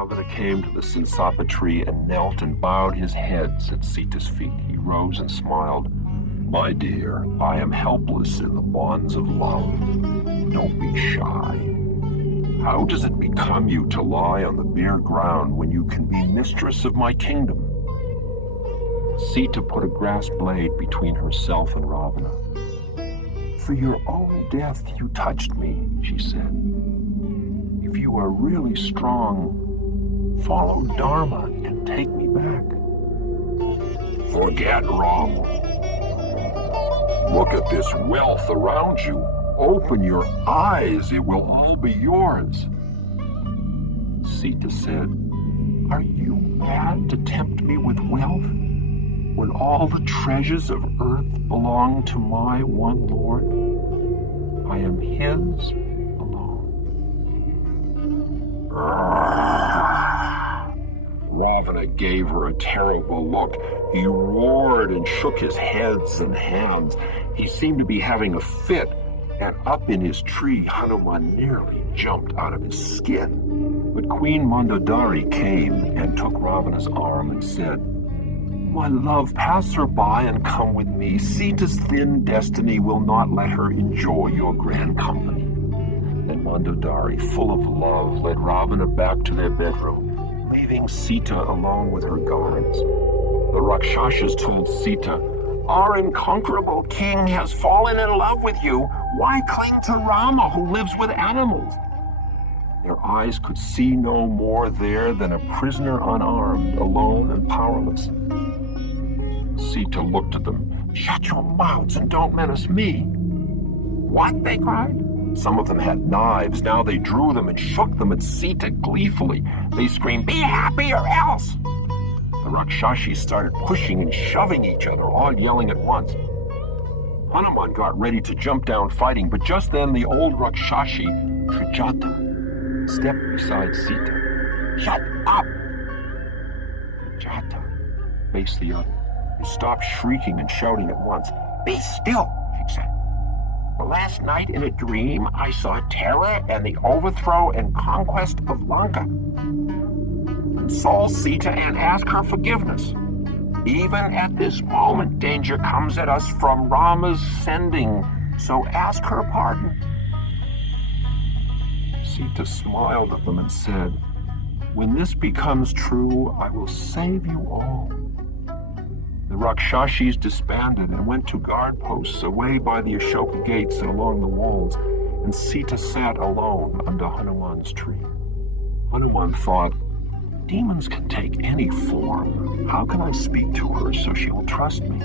Ravana came to the Sansapa tree and knelt and bowed his head at Sita's feet. He rose and smiled. My dear, I am helpless in the bonds of love. Don't be shy. How does it become you to lie on the bare ground when you can be mistress of my kingdom? Sita put a grass blade between herself and Ravana. For your own death you touched me, she said. If you are really strong, follow Dharma and take me back. Forget Rama. Look at this wealth around you. Open your eyes, it will all be yours. Sita said, Are you mad to tempt me with wealth, when all the treasures of earth belong to my one Lord? I am his alone. Ravana gave her a terrible look. He roared and shook his heads and hands. He seemed to be having a fit. And up in his tree, Hanuman nearly jumped out of his skin. But Queen Mandodari came and took Ravana's arm and said, My love, pass her by and come with me. Sita's thin destiny will not let her enjoy your grand company. And Mandodari, full of love, led Ravana back to their bedroom, leaving Sita alone with her guards. The Rakshasas told Sita, Our unconquerable king has fallen in love with you. Why cling to Rama, who lives with animals? Their eyes could see no more there than a prisoner unarmed, alone and powerless. Sita looked at them. Shut your mouths and don't menace me. What? They cried. Some of them had knives. Now they drew them and shook them at Sita gleefully. They screamed, Be happy or else! The Rakshasas started pushing and shoving each other, all yelling at once. Hanuman got ready to jump down fighting, but just then the old Rakshasi, Trijata, stepped beside Sita. Shut up! Trijata faced the other and stopped shrieking and shouting at once. Be still, she said. Last night in a dream, I saw terror and the overthrow and conquest of Lanka. Console Sita and ask her forgiveness. Even at this moment, danger comes at us from Rama's sending, so ask her pardon. Sita smiled at them and said, When this becomes true, I will save you all. The Rakshasas disbanded and went to guard posts away by the Ashoka gates and along the walls, and Sita sat alone under Hanuman's tree. Hanuman thought, Demons can take any form. How can I speak to her so she will trust me?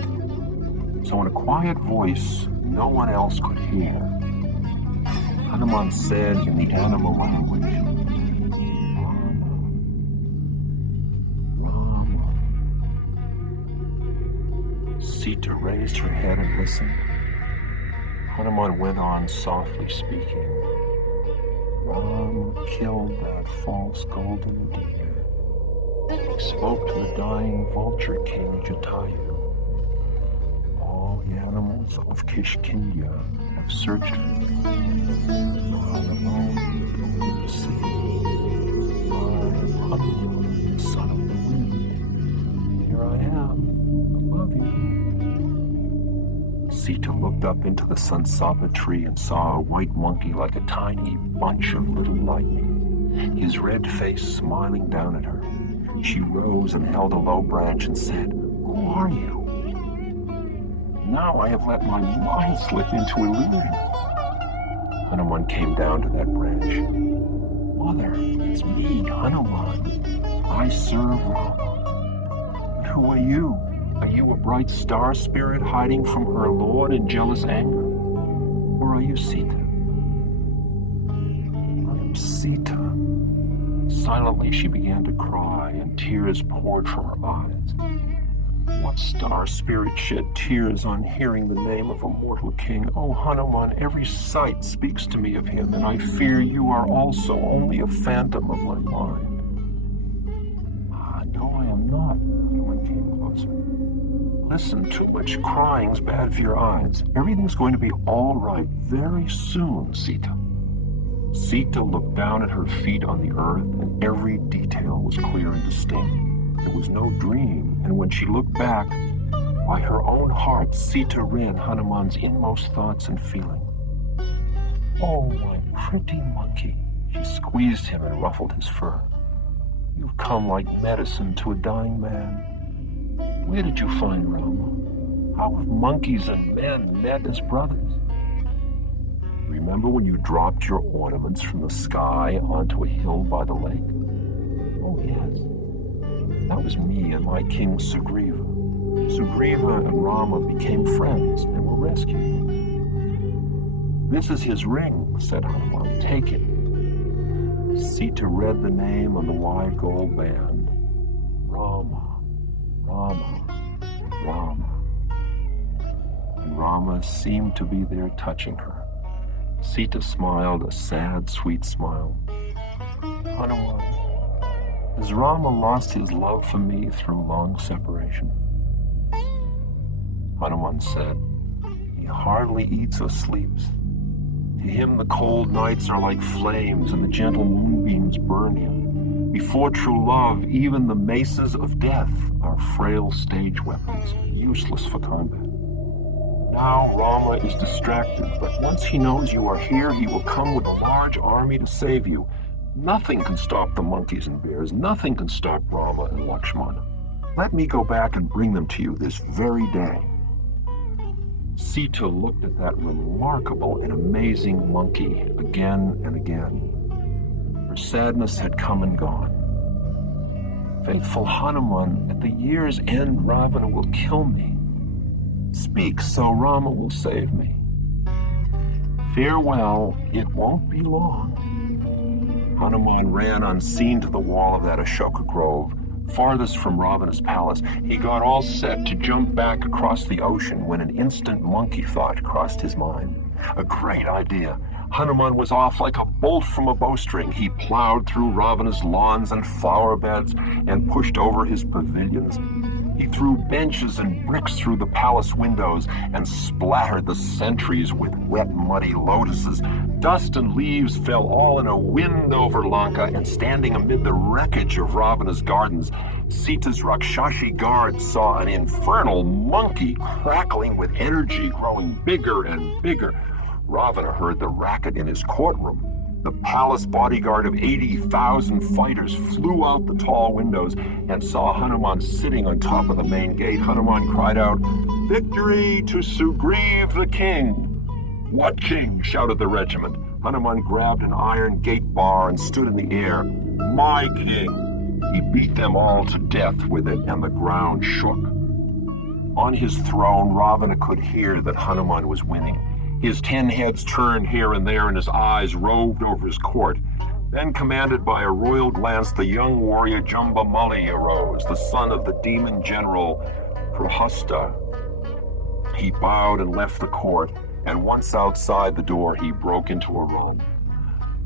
So in a quiet voice no one else could hear, Hanuman said in the animal language, Rama, Rama. Sita raised her head and listened. Hanuman went on softly speaking. Ram killed that false golden deer. He spoke to the dying vulture king Jatayu. All the animals of Kishkinya have searched for me. All alone over the sea. I am Hanuman, the son of the wind. Here I am, above you. Sita looked up into the Sansapa tree and saw a white monkey like a tiny bunch of little lightning, his red face smiling down at her. She rose and held a low branch and said, Who are you? Now I have let my mind slip into illusion. Hanuman came down to that branch. Mother, it's me, Hanuman. I serve Rama. But who are you? Are you a bright star spirit hiding from her lord in jealous anger? Or are you Sita? I am Sita. Silently she began to cry, and tears poured from her eyes. What star spirit shed tears on hearing the name of a mortal king? Oh, Hanuman, every sight speaks to me of him, and I fear you are also only a phantom of my mind. No, I am not. Hanuman came closer. Listen, too much crying's bad for your eyes. Everything's going to be all right very soon, Sita. Sita looked down at her feet on the earth, and every detail was clear and distinct. It was no dream, and when she looked back, by her own heart, Sita read Hanuman's inmost thoughts and feelings. "Oh, my pretty monkey," she squeezed him and ruffled his fur. "You've come like medicine to a dying man. Where did you find Rama? How have monkeys and men met as brothers?" "Remember when you dropped your ornaments from the sky onto a hill by the lake?" "Oh, yes. That was me and my king Sugriva. Sugriva and Rama became friends and were rescued." "This is his ring," said Hanuman. "Take it." Sita read the name on the wide gold band. Rama, Rama, Rama. And Rama seemed to be there touching her. Sita smiled a sad, sweet smile. "Hanuman, has Rama lost his love for me through long separation?" Hanuman said, "He hardly eats or sleeps. To him the cold nights are like flames and the gentle moonbeams burn him. Before true love, even the maces of death are frail stage weapons, useless for combat. Now Rama is distracted, but once he knows you are here, he will come with a large army to save you. Nothing can stop the monkeys and bears. Nothing can stop Rama and Lakshmana. Let me go back and bring them to you this very day." Sita looked at that remarkable and amazing monkey again and again. Her sadness had come and gone. "Faithful Hanuman, at the year's end Ravana will kill me. Speak, so Rama will save me." "Farewell, it won't be long." Hanuman ran unseen to the wall of that Ashoka grove, farthest from Ravana's palace. He got all set to jump back across the ocean when an instant monkey thought crossed his mind. A great idea. Hanuman was off like a bolt from a bowstring. He plowed through Ravana's lawns and flower beds and pushed over his pavilions. He threw benches and bricks through the palace windows and splattered the sentries with wet, muddy lotuses. Dust and leaves fell all in a wind over Lanka, and standing amid the wreckage of Ravana's gardens, Sita's Rakshashi guard saw an infernal monkey crackling with energy, growing bigger and bigger. Ravana heard the racket in his courtroom. The palace bodyguard of 80,000 fighters flew out the tall windows and saw Hanuman sitting on top of the main gate. Hanuman cried out, "Victory to Sugriv the king!" "What king?" shouted the regiment. Hanuman grabbed an iron gate bar and stood in the air. "My king!" He beat them all to death with it, and the ground shook. On his throne, Ravana could hear that Hanuman was winning. His 10 heads turned here and there, and his eyes roved over his court. Then, commanded by a royal glance, the young warrior Jambamali arose, the son of the demon general Prahasta. He bowed and left the court, and once outside the door, he broke into a run.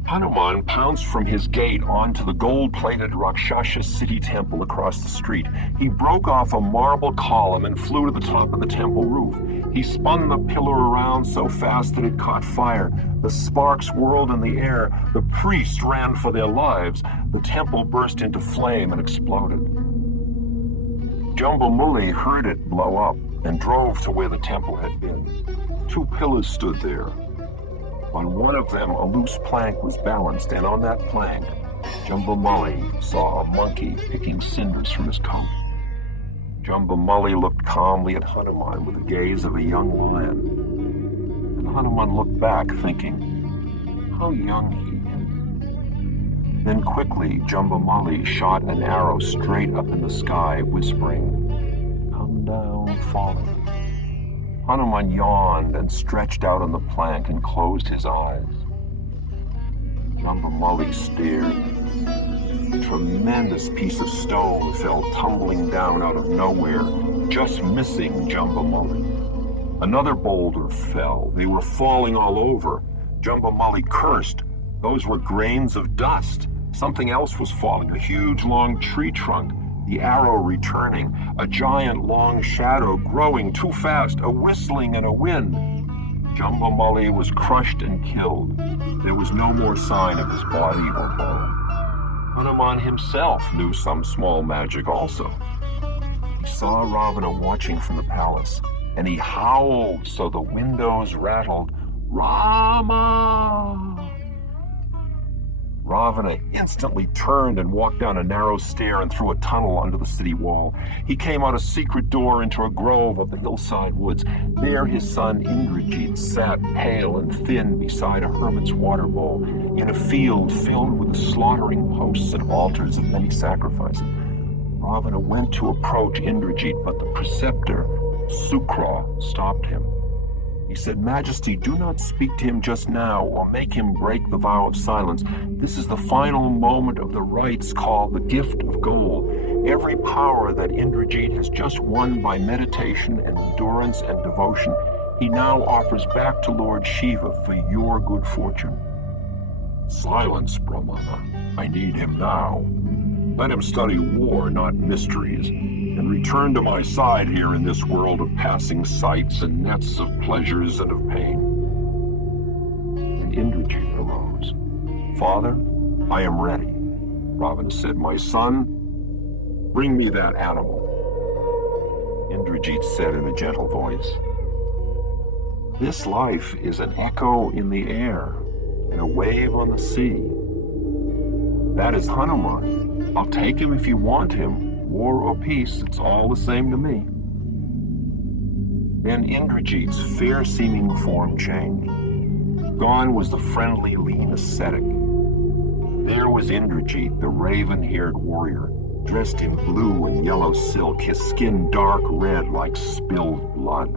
Hanuman pounced from his gate onto the gold-plated Rakshasa city temple across the street. He broke off a marble column and flew to the top of the temple roof. He spun the pillar around so fast that it caught fire. The sparks whirled in the air. The priests ran for their lives. The temple burst into flame and exploded. Jambamuli heard it blow up and drove to where the temple had been. 2 pillars stood there. On one of them, a loose plank was balanced, and on that plank, Jambamali saw a monkey picking cinders from his coat. Jambamali looked calmly at Hanuman with the gaze of a young lion. And Hanuman looked back, thinking, how young he is. Then quickly, Jambamali shot an arrow straight up in the sky, whispering, "Come down, falling." Hanuman yawned and stretched out on the plank and closed his eyes. Jambamali stared. A tremendous piece of stone fell tumbling down out of nowhere, just missing Jambamali. Another boulder fell. They were falling all over. Jambamali cursed. Those were grains of dust. Something else was falling, a huge long tree trunk. The arrow returning, a giant long shadow growing too fast, a whistling and a wind. Jambamali was crushed and killed. There was no more sign of his body or bone. Hanuman himself knew some small magic also. He saw Ravana watching from the palace, and he howled so the windows rattled, "Rama!" Ravana instantly turned and walked down a narrow stair and through a tunnel under the city wall. He came out a secret door into a grove of the hillside woods. There his son Indrajit sat pale and thin beside a hermit's water bowl in a field filled with the slaughtering posts and altars of many sacrifices. Ravana went to approach Indrajit, but the preceptor, Sukra, stopped him. He said, "Majesty, do not speak to him just now or make him break the vow of silence. This is the final moment of the rites called the gift of gold. Every power that Indrajit has just won by meditation and endurance and devotion, he now offers back to Lord Shiva for your good fortune." "Silence, Brahmana. I need him now. Let him study war, not mysteries, and return to my side here in this world of passing sights and nets of pleasures and of pain." And Indrajit arose. "Father, I am ready." Ravana said, "My son, bring me that animal." Indrajit said in a gentle voice, "This life is an echo in the air and a wave on the sea. That is Hanuman. I'll take him if you want him. War or peace, it's all the same to me." Then Indrajit's fair-seeming form changed. Gone was the friendly, lean ascetic. There was Indrajit, the raven-haired warrior, dressed in blue and yellow silk, his skin dark red like spilled blood.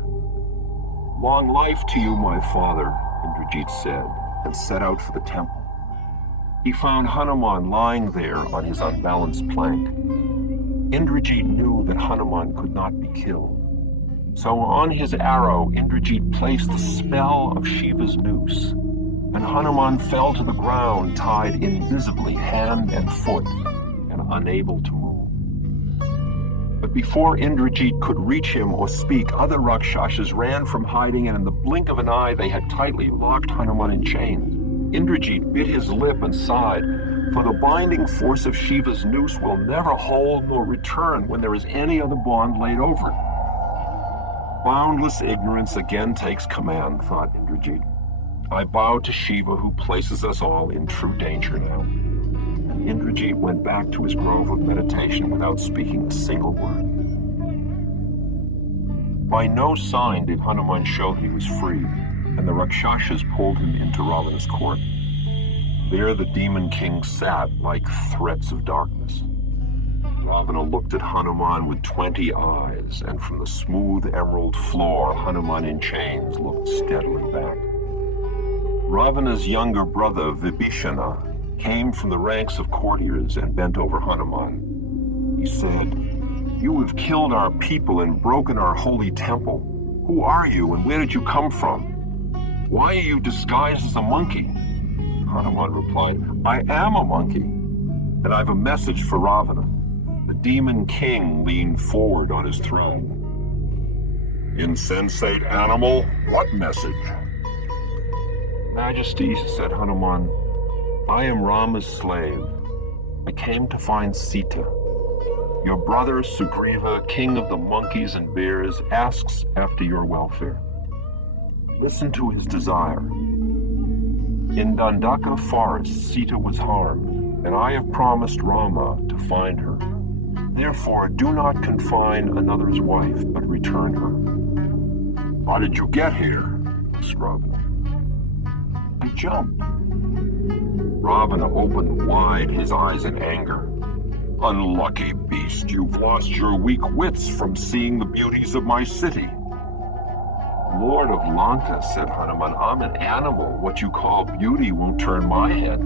"Long life to you, my father," Indrajit said, and set out for the temple. He found Hanuman lying there on his unbalanced plank. Indrajit knew that Hanuman could not be killed. So on his arrow, Indrajit placed the spell of Shiva's noose, and Hanuman fell to the ground tied invisibly hand and foot and unable to move. But before Indrajit could reach him or speak, other Rakshasas ran from hiding, and in the blink of an eye they had tightly locked Hanuman in chains. Indrajit bit his lip and sighed, for the binding force of Shiva's noose will never hold nor return when there is any other bond laid over it. Boundless ignorance again takes command, thought Indrajit. I bow to Shiva, who places us all in true danger now. And Indrajit went back to his grove of meditation without speaking a single word. By no sign did Hanuman show he was free, and the Rakshasas pulled him into Ravana's court. There the demon king sat like threats of darkness. Ravana looked at Hanuman with 20 eyes, and from the smooth emerald floor, Hanuman in chains looked steadily back. Ravana's younger brother, Vibhishana, came from the ranks of courtiers and bent over Hanuman. He said, "You have killed our people and broken our holy temple. Who are you and where did you come from? Why are you disguised as a monkey?" Hanuman replied, "I am a monkey, and I've a message for Ravana." The demon king leaned forward on his throne. "Insensate animal, what message?" "Majesty," said Hanuman, "I am Rama's slave. I came to find Sita. Your brother Sugriva, king of the monkeys and bears, asks after your welfare. Listen to his desire. In Dandaka forest, Sita was harmed, and I have promised Rama to find her. Therefore, do not confine another's wife, but return her." "How did you get here?" asked Ravana. "I jumped." Ravana opened wide his eyes in anger. "Unlucky beast, you've lost your weak wits from seeing the beauties of my city." "Lord of Lanka," said Hanuman, "I'm an animal. What you call beauty won't turn my head.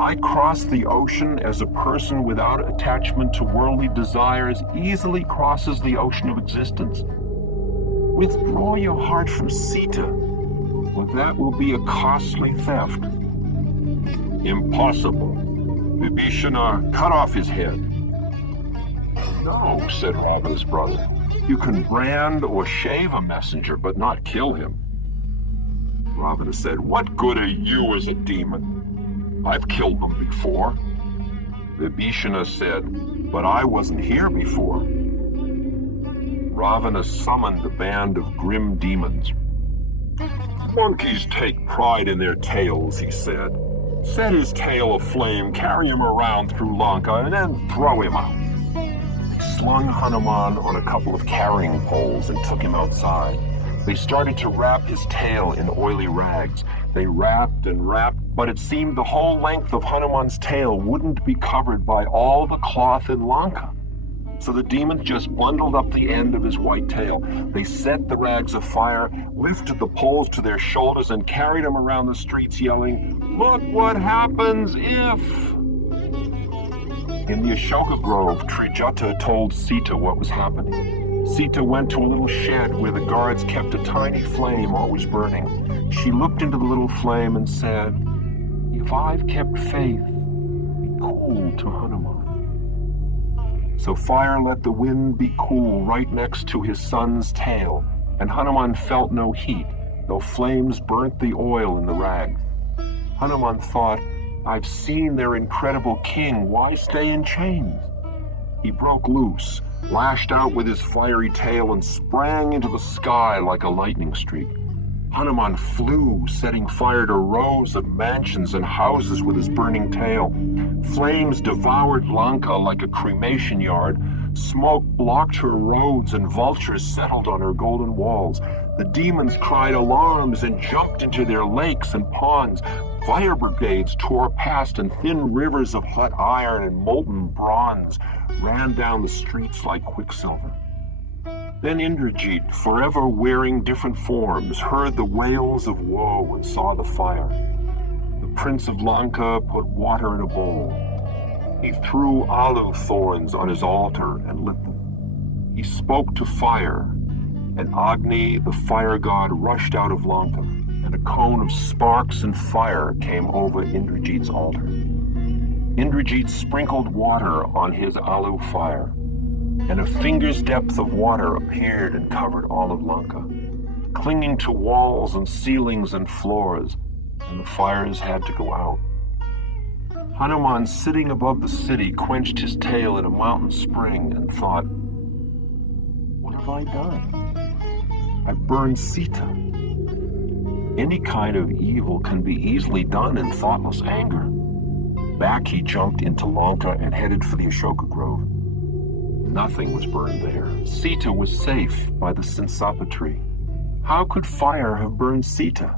I cross the ocean as a person without attachment to worldly desires easily crosses the ocean of existence. Withdraw your heart from Sita, or that will be a costly theft." "Impossible. Vibhishana, cut off his head." "No," said Ravana's brother. "You can brand or shave a messenger, but not kill him." Ravana said, "What good are you as a demon? I've killed them before." Vibhishana said, "But I wasn't here before." Ravana summoned a band of grim demons. "Monkeys take pride in their tails," he said. "Set his tail aflame, carry him around through Lanka, and then throw him out." He slung Hanuman on a couple of carrying poles and took him outside. They started to wrap his tail in oily rags. They wrapped and wrapped, but it seemed the whole length of Hanuman's tail wouldn't be covered by all the cloth in Lanka. So the demons just bundled up the end of his white tail. They set the rags afire, lifted the poles to their shoulders, and carried him around the streets yelling, "Look what happens if..." In the Ashoka Grove, Trijata told Sita what was happening. Sita went to a little shed where the guards kept a tiny flame always burning. She looked into the little flame and said, "If I've kept faith, be cool to Hanuman." So fire let the wind be cool right next to his son's tail, and Hanuman felt no heat, though flames burnt the oil in the rags. Hanuman thought, "I've seen their incredible king, why stay in chains?" He broke loose, lashed out with his fiery tail, and sprang into the sky like a lightning streak. Hanuman flew, setting fire to rows of mansions and houses with his burning tail. Flames devoured Lanka like a cremation yard. Smoke blocked her roads, and vultures settled on her golden walls. The demons cried alarms and jumped into their lakes and ponds. Fire brigades tore past, and thin rivers of hot iron and molten bronze ran down the streets like quicksilver. Then Indrajit, forever wearing different forms, heard the wails of woe and saw the fire. The prince of Lanka put water in a bowl. He threw aloe thorns on his altar and lit them. He spoke to fire, and Agni, the fire god, rushed out of Lanka, and a cone of sparks and fire came over Indrajit's altar. Indrajit sprinkled water on his aloe fire, and a finger's depth of water appeared and covered all of Lanka, clinging to walls and ceilings and floors, and the fires had to go out. Hanuman, sitting above the city, quenched his tail in a mountain spring and thought, "What have I done? I've burned Sita." Any kind of evil can be easily done in thoughtless anger. Back he jumped into Lanka and headed for the Ashoka Grove. Nothing was burned there. Sita was safe by the Sinsapa tree. How could fire have burned Sita?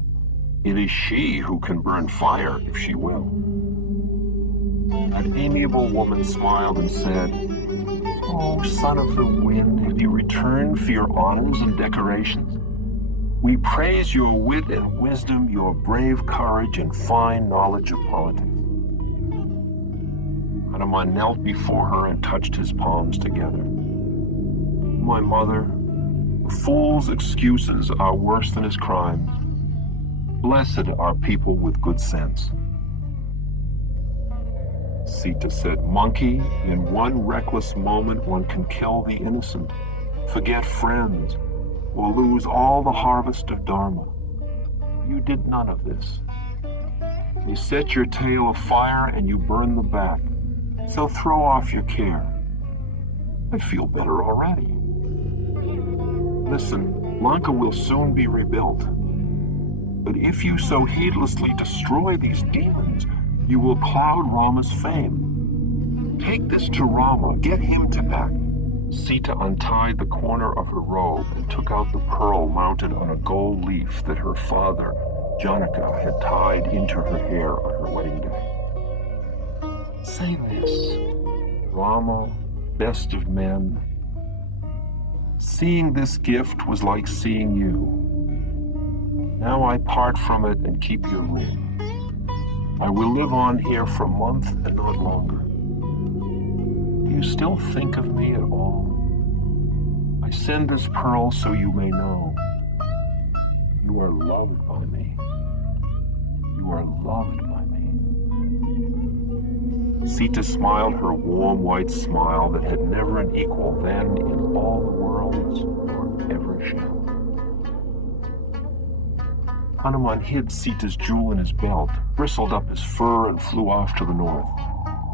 It is she who can burn fire if she will. An amiable woman smiled and said, "Oh, son of the wind, have you returned for your honors and decorations? We praise your wit and wisdom, your brave courage and fine knowledge of politics." Hanuman knelt before her and touched his palms together. "My mother, a fool's excuses are worse than his crimes. Blessed are people with good sense." Sita said, "Monkey, in one reckless moment one can kill the innocent, forget friends, or lose all the harvest of Dharma. You did none of this. You set your tail afire and you burn the back. So throw off your care. I feel better already. Listen, Lanka will soon be rebuilt. But if you so heedlessly destroy these demons, you will cloud Rama's fame. Take this to Rama, get him to act." Sita untied the corner of her robe and took out the pearl mounted on a gold leaf that her father, Janaka, had tied into her hair on her wedding day. "Say this, Rama, best of men. Seeing this gift was like seeing you. Now I part from it and keep your ring. I will live on here for a month and not longer. Do you still think of me at all? I send this pearl so you may know. You are loved by me. You are loved by me." Sita smiled her warm white smile that had never an equal then in all the worlds nor ever shall. Hanuman hid Sita's jewel in his belt, bristled up his fur, and flew off to the north.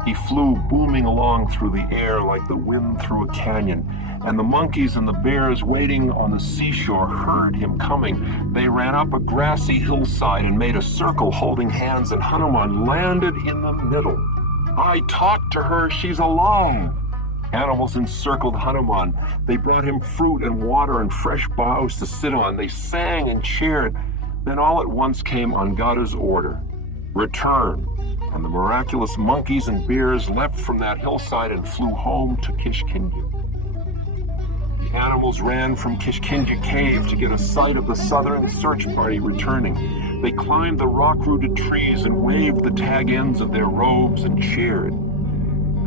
He flew booming along through the air like the wind through a canyon, and the monkeys and the bears waiting on the seashore heard him coming. They ran up a grassy hillside and made a circle holding hands, and Hanuman landed in the middle. I talked to her, she's alive. Animals encircled Hanuman. They brought him fruit and water and fresh boughs to sit on. They sang and cheered. Then all at once came Angada's order. Return. And the miraculous monkeys and bears leapt from that hillside and flew home to Kishkinda. The animals ran from Kishkinda Cave to get a sight of the southern search party returning. They climbed the rock-rooted trees and waved the tag ends of their robes and cheered.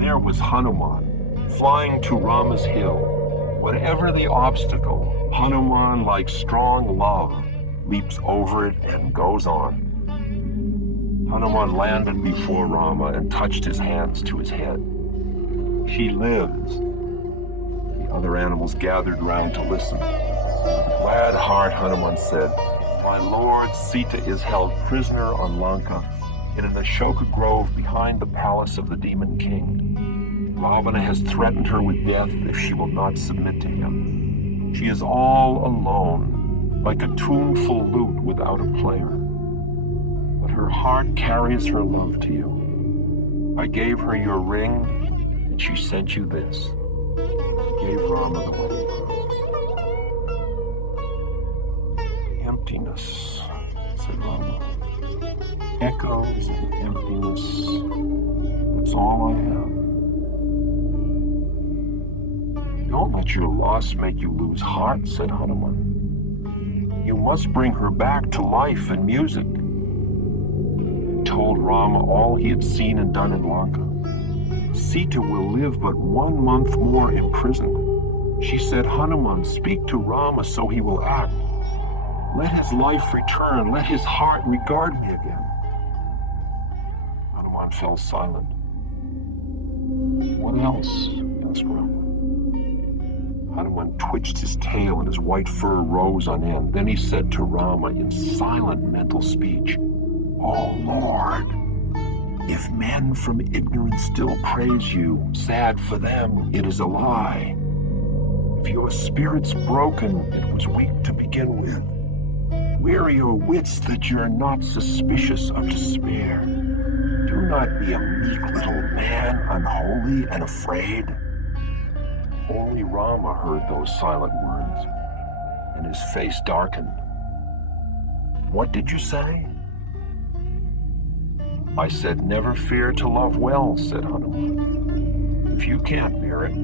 There was Hanuman, flying to Rama's hill. Whatever the obstacle, Hanuman, like strong love, leaps over it and goes on. Hanuman landed before Rama and touched his hands to his head. She lives. The other animals gathered round to listen. With a glad heart, Hanuman said, My lord Sita is held prisoner on Lanka in an Ashoka grove behind the palace of the demon king. Ravana has threatened her with death if she will not submit to him. She is all alone, like a tuneful lute without a player. But her heart carries her love to you. I gave her your ring, and she sent you this. Gave Rama the wedding present. Emptiness, said Rama. Echoes and emptiness. That's all I have. Don't let your loss make you lose heart, said Hanuman. You must bring her back to life and music. He told Rama all he had seen and done in Lanka. Sita will live but 1 month more in prison. She said, Hanuman, speak to Rama so he will act. Let his life return. Let his heart regard me again. Hanuman fell silent. What else? Asked Rama. Hanuman twitched his tail and his white fur rose on end. Then he said to Rama in silent mental speech, Oh Lord, if men from ignorance still praise you, sad for them, it is a lie. If your spirit's broken, it was weak to begin with. Where are your wits that you're not suspicious of despair? Do not be a meek little man, unholy and afraid. Only Rama heard those silent words, and his face darkened. What did you say? I said, never fear to love well, said Hanuman. If you can't bear it,